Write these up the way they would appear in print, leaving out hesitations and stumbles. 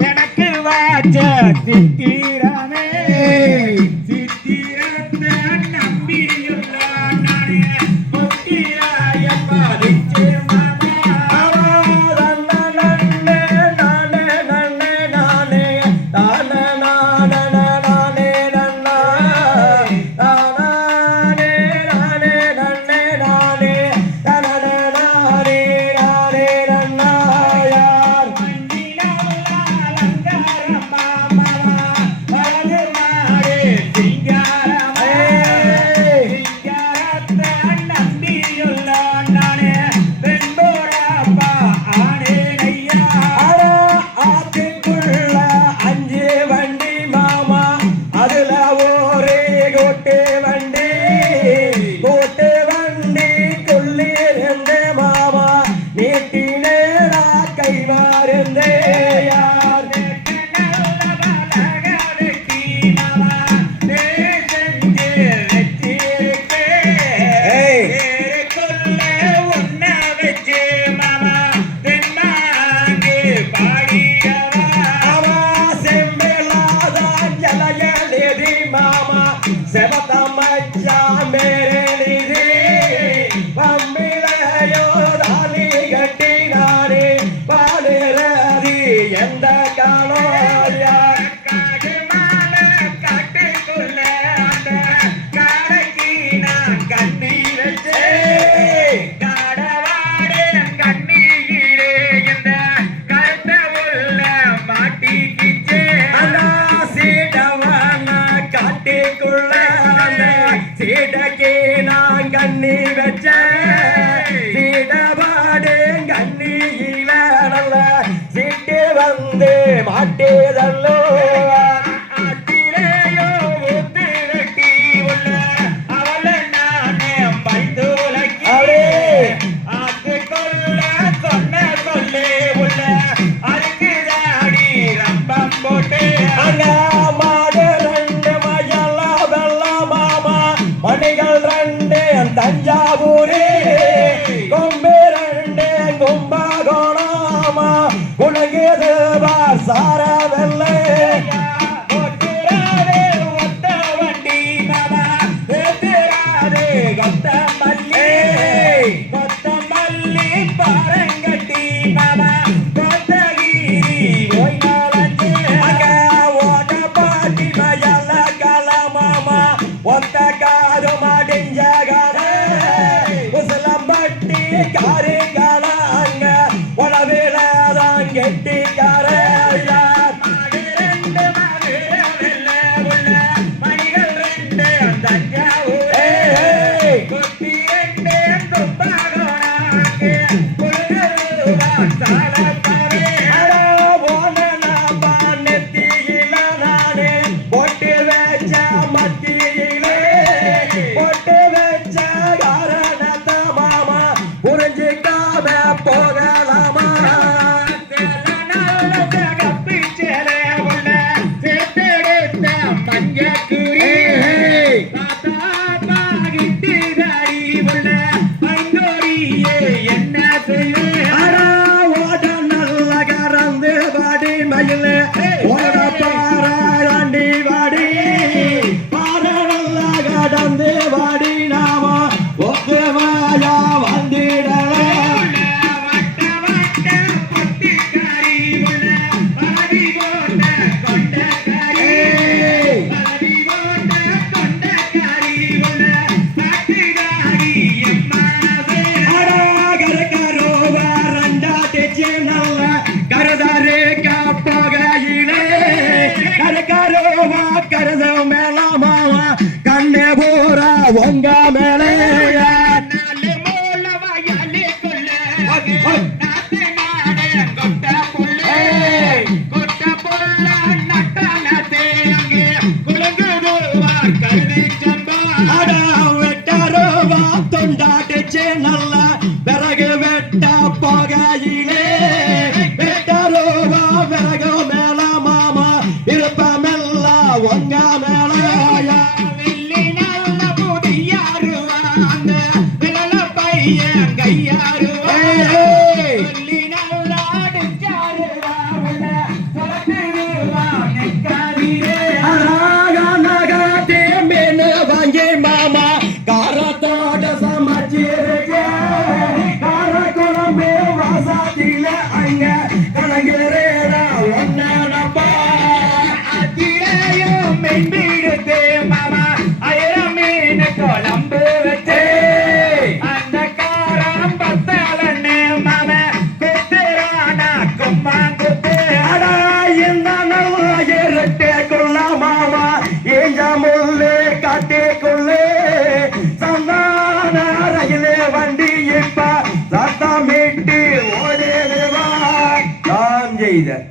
எனக்கு வாச்ச சித்திரமே சித்திரத்தை நம்பியுள்ள நானே முத்திராய பாதிச்சு எந்த காலோ காட்டுக்குள்ள அந்த காடைக்கு நான் கண்ணி வச்சே காடவாடு கண்ணீரே இந்த கருத்த உள்ள மாட்டிக்கிச்சே சீடவான காட்டுக்குள்ள அந்த சீடக்கு நான் கண்ணி வச்சேன் சீடவாடு கண்ணீர நல்ல சீட்டு வந்து மாட்டேதல்லோ ஆட்டிலேயோ ஊத்து வெட்டி உள்ள அவளை நானே பைந்துலக்கி ஆத்து கொள்ள சொன்ன சொல்லி உள்ள அதுக்கு தாடி ரம்பம் போட்டு அங்க மாடு ரெண்டு மயலா வெள்ள மாமா மணிகள் ரெண்டு தஞ்சாவூரே கொம்பு ரெண்டு கும்பகோணமா குலகேது சார வெள்ளை ஒத்த வண்டி மாமா கொத்தமல்லி கொத்தமல்லி பாரங்கட்டி மாமா கொத்தகிரி ஓய்நாளஞ்சு ஓட பாட்டி மயல்ல கால மாமா ஒத்த காது மாடிஞ்ச கார உசலம்பட்டி காரி காலாங்க உளவிலதான் கெட்டிக்கார போகலாமா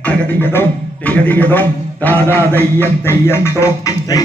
தகதிகதோ திகதிகதோ தாதா தையம் தையம் தோ தை